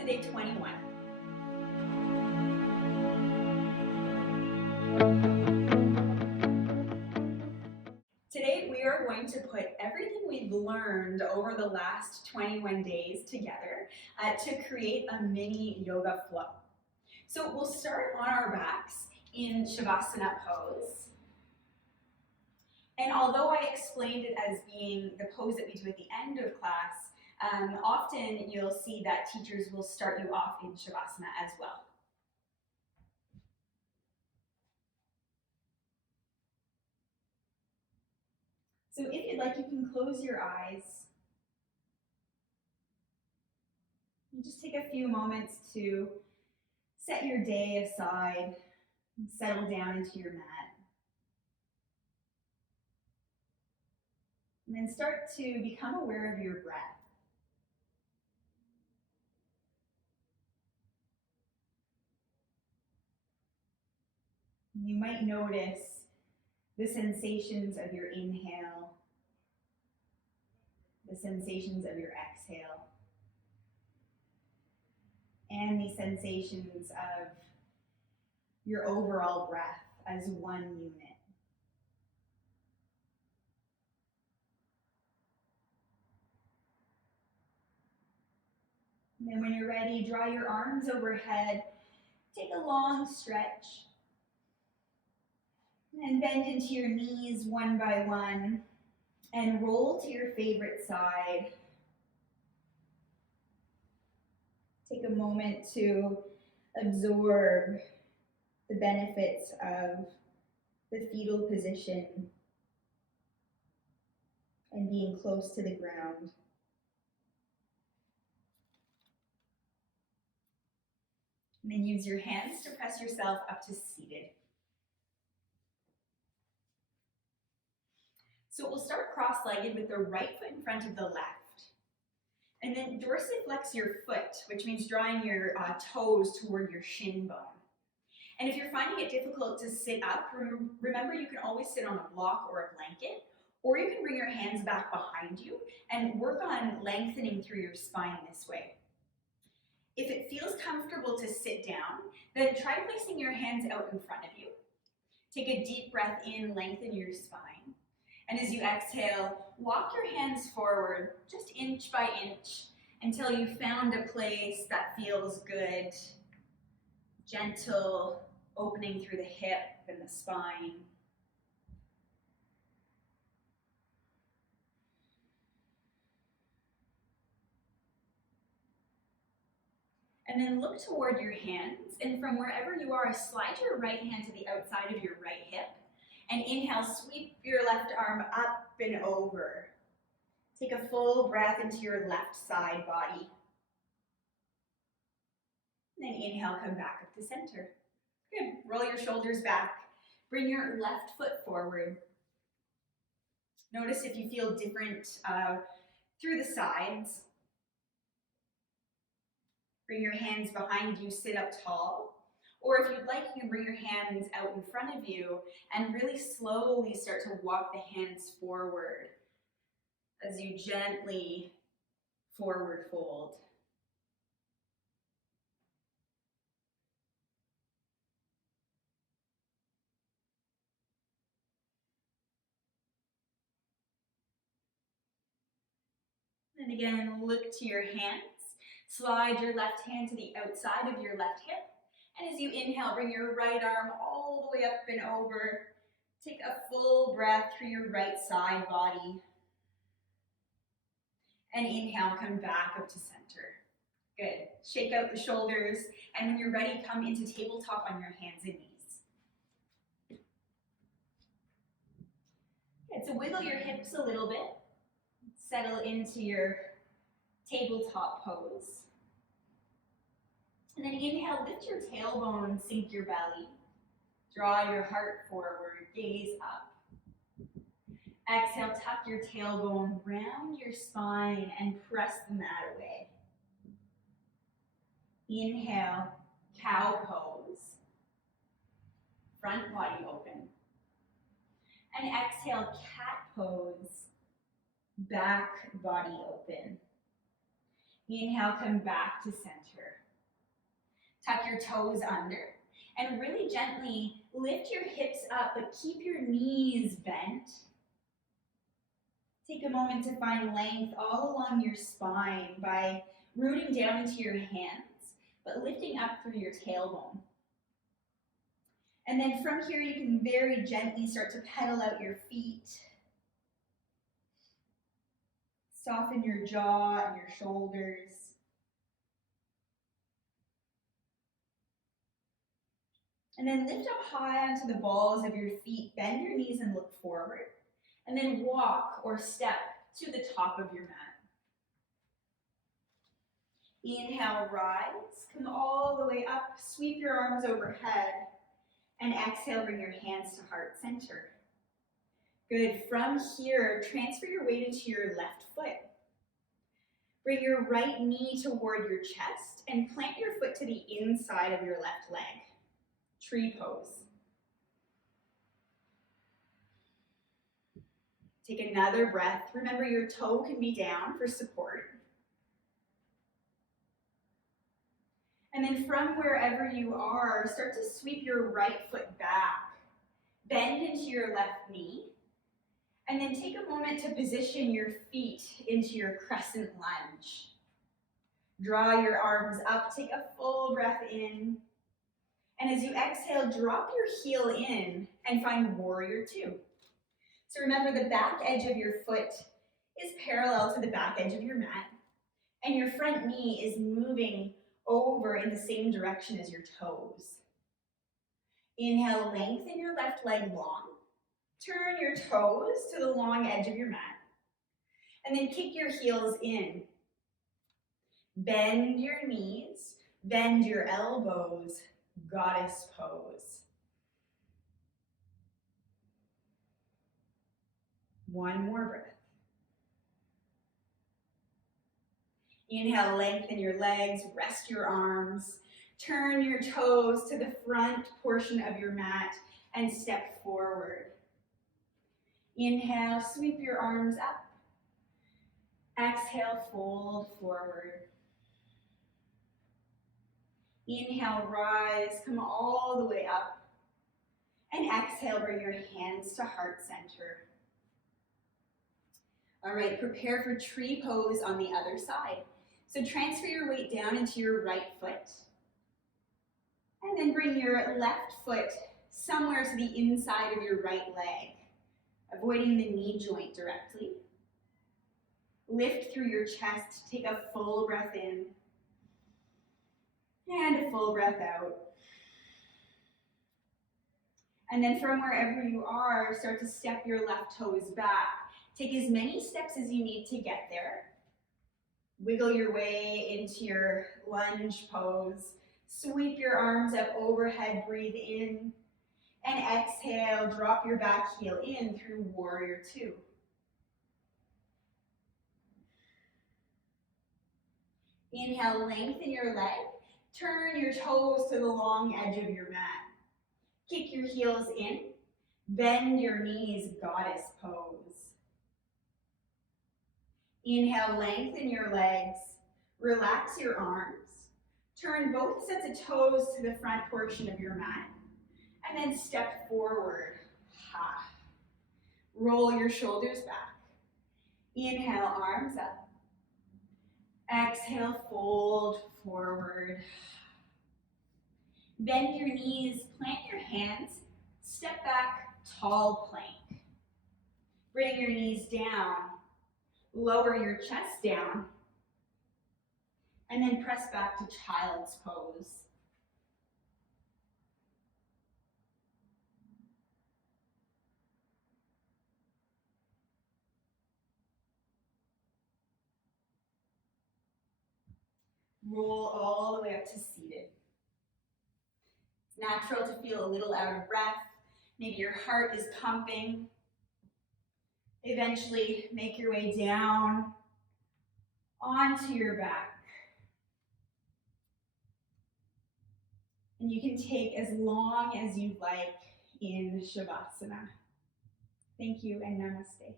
to day 21. Today we are going to put everything we've learned over the last 21 days together to create a mini yoga flow. So we'll start on our backs in Savasana pose. And although I explained it as being the pose that we do at the end of class, often you'll see that teachers will start you off in Savasana as well. So if you'd like, you can close your eyes. And just take a few moments to set your day aside and settle down into your mat. And then start to become aware of your breath. You might notice the sensations of your inhale, the sensations of your exhale, and the sensations of your overall breath as one unit. And then when you're ready, draw your arms overhead, take a long stretch, and bend into your knees one by one, and roll to your favorite side. Take a moment to absorb the benefits of the fetal position and being close to the ground. And then use your hands to press yourself up to seated. So we'll start cross-legged with the right foot in front of the left. And then dorsiflex your foot, which means drawing your toes toward your shin bone. And if you're finding it difficult to sit up, remember you can always sit on a block or a blanket, or you can bring your hands back behind you and work on lengthening through your spine this way. If it feels comfortable to sit down, then try placing your hands out in front of you. Take a deep breath in, lengthen your spine. And as you exhale, walk your hands forward, just inch by inch, until you found a place that feels good, gentle, opening through the hip and the spine. And then look toward your hands, and from wherever you are, slide your right hand to the outside of your right hip. And inhale, sweep your left arm up and over. Take a full breath into your left side body. And then inhale, come back up to center. Good, roll your shoulders back. Bring your left foot forward. Notice if you feel different through the sides. Bring your hands behind you, sit up tall. Or if you'd like, you can bring your hands out in front of you and really slowly start to walk the hands forward as you gently forward fold. And again, look to your hands. Slide your left hand to the outside of your left hip. And as you inhale, bring your right arm all the way up and over. Take a full breath through your right side body. And inhale, come back up to center. Good. Shake out the shoulders. And when you're ready, come into tabletop on your hands and knees. Good. So wiggle your hips a little bit. Settle into your tabletop pose. And then inhale, lift your tailbone, sink your belly. Draw your heart forward, gaze up. Exhale, tuck your tailbone, round your spine, and press the mat away. Inhale, cow pose. Front body open. And exhale, cat pose. Back body open. Inhale, come back to center. Tuck your toes under and really gently lift your hips up, but keep your knees bent. Take a moment to find length all along your spine by rooting down into your hands, but lifting up through your tailbone. And then from here, you can very gently start to pedal out your feet. Soften your jaw and your shoulders. And then lift up high onto the balls of your feet, bend your knees and look forward. And then walk or step to the top of your mat. Inhale, rise, come all the way up, sweep your arms overhead, and exhale, bring your hands to heart center. Good, from here, transfer your weight into your left foot. Bring your right knee toward your chest and plant your foot to the inside of your left leg. Tree pose. Take another breath. Remember, your toe can be down for support. And then from wherever you are, start to sweep your right foot back. Bend into your left knee. And then take a moment to position your feet into your crescent lunge. Draw your arms up, take a full breath in. And as you exhale, drop your heel in and find warrior two. So remember, the back edge of your foot is parallel to the back edge of your mat, and your front knee is moving over in the same direction as your toes. Inhale, lengthen your left leg long. Turn your toes to the long edge of your mat, and then kick your heels in. Bend your knees, bend your elbows, goddess pose. One more breath. Inhale, lengthen your legs, rest your arms, turn your toes to the front portion of your mat and step forward. Inhale, sweep your arms up. Exhale, fold forward. Inhale, rise, come all the way up. And exhale, bring your hands to heart center. All right, prepare for tree pose on the other side. So transfer your weight down into your right foot. And then bring your left foot somewhere to the inside of your right leg, avoiding the knee joint directly. Lift through your chest, take a full breath in. And a full breath out. And then from wherever you are, start to step your left toes back. Take as many steps as you need to get there. Wiggle your way into your lunge pose. Sweep your arms up overhead, breathe in. And exhale, drop your back heel in through warrior two. Inhale, lengthen your leg. Turn your toes to the long edge of your mat. Kick your heels in. Bend your knees, goddess pose. Inhale, lengthen your legs. Relax your arms. Turn both sets of toes to the front portion of your mat. And then step forward. Ha. Roll your shoulders back. Inhale, arms up. Exhale, fold forward. Bend your knees, plant your hands, step back, tall plank. Bring your knees down, lower your chest down, and then press back to child's pose. Roll all the way up to seated. It's natural to feel a little out of breath. Maybe your heart is pumping. Eventually, make your way down onto your back. And you can take as long as you'd like in Savasana. Thank you and namaste.